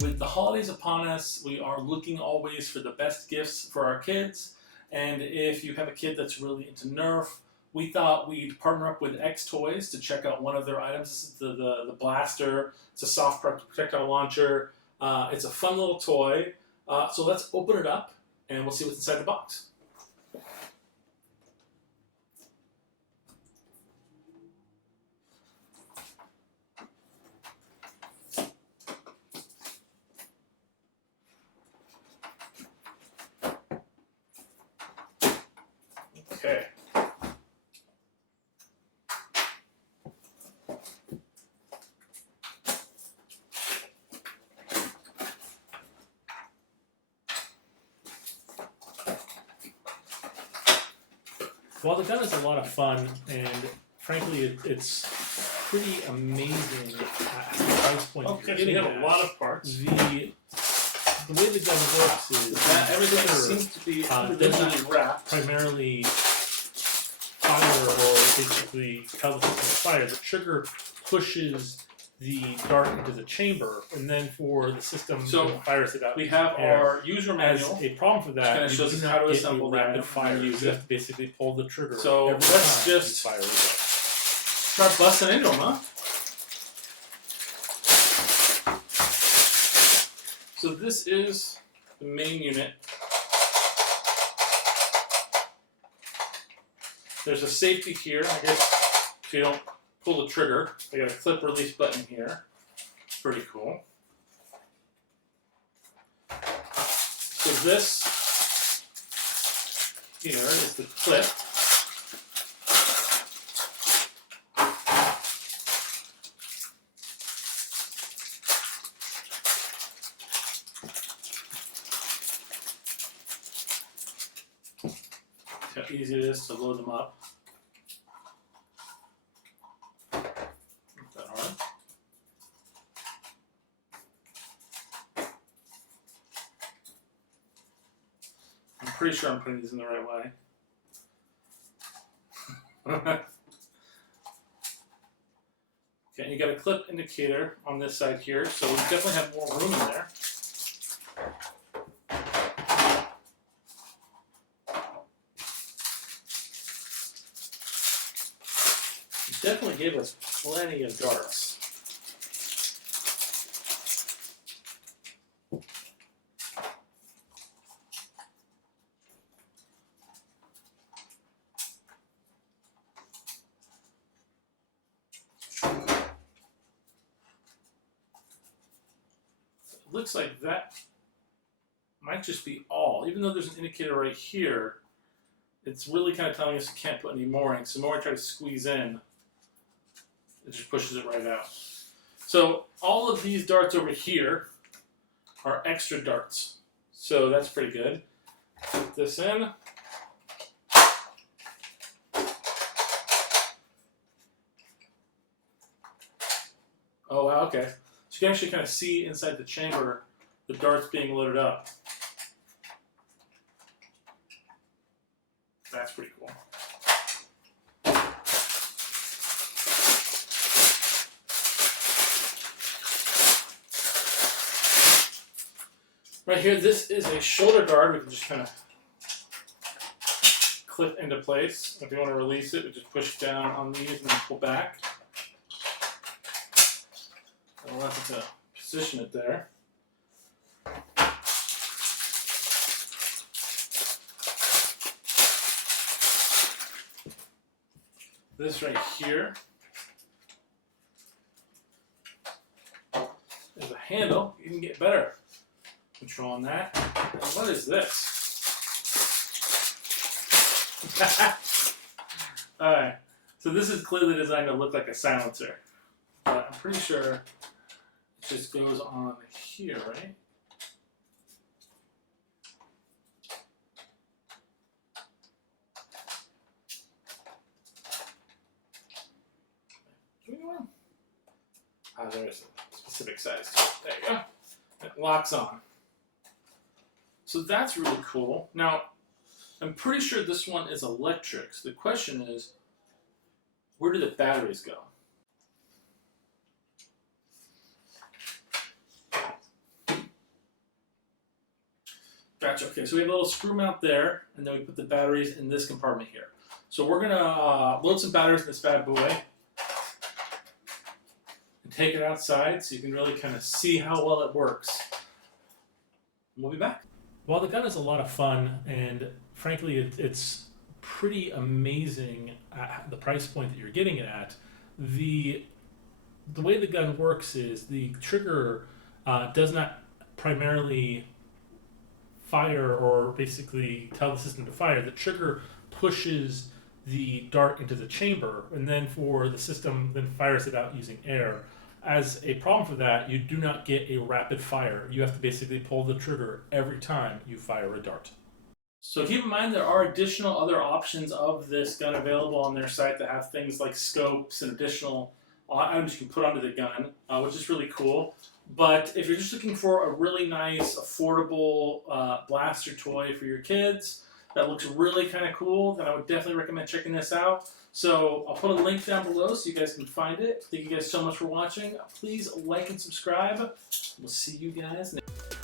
With the holidays upon us, we are looking always for the best gifts for our kids. And if you have a kid that's really into Nerf, we thought we'd partner up with XToys to check out one of their items. This is the blaster. It's a soft projectile launcher. It's a fun little toy. So let's open it up and we'll see what's inside the box. Okay. While the gun is a lot of fun, and frankly, it's pretty amazing at the price point. Okay, so you have a lot of parts. The way the gun works is that everything seems to be individually wrapped. Primarily fire, or basically how the system is fired. The trigger pushes the dart into the chamber, and then for the system So fires it out. We have our user manual. As a problem for that, It's you gonna show do us not how to get assemble a that rapid fire. and You use have it. to basically pull the trigger. So every let's time just you fire it. start busting into them, huh? So this is the main unit. There's a safety here, I guess, so you don't pull the trigger. They got a clip release button here. Pretty cool. So this here is the clip. How easy it is to load them up. Not that hard. I'm pretty sure I'm putting these in the right way. Okay, you got a clip indicator on this side here, so we definitely have more room in there. Definitely gave us plenty of darts. It looks like that might just be all. Even though there's an indicator right here, it's really kind of telling us you can't put any more in. So the more I try to squeeze in, it just pushes it right out. So all of these darts over here are extra darts. So that's pretty good. Put this in. Oh, wow, okay. So you can actually kind of see inside the chamber the darts being loaded up. That's pretty cool. Right here, this is a shoulder guard. We can just kind of clip into place. If you want to release it, we just push down on these and then pull back. And we'll have to position it there. This right here is a handle. You can get better control on that. And what is this? Alright, so this is clearly designed to look like a silencer. But I'm pretty sure it just goes on here, right? There's a specific size. There you go. It locks on. So that's really cool. Now, I'm pretty sure this one is electric. So the question is, where do the batteries go? Gotcha. Okay, so we have a little screw mount there, and then we put the batteries in this compartment here. So we're gonna load some batteries in this bad boy and take it outside so you can really kind of see how well it works. And we'll be back. While the gun is a lot of fun, and frankly, it's pretty amazing at the price point that you're getting it at. The way the gun works is the trigger does not primarily fire or basically tell the system to fire. The trigger pushes the dart into the chamber, and then the system then fires it out using air. As a problem for that, you do not get a rapid fire. You have to basically pull the trigger every time you fire a dart. So keep in mind there are additional other options of this gun available on their site that have things like scopes and additional items you can put onto the gun, which is really cool. But if you're just looking for a really nice, affordable blaster toy for your kids that looks really kind of cool, then I would definitely recommend checking this out. So I'll put a link down below so you guys can find it. Thank you guys so much for watching. Please like and subscribe. We'll see you guys next time.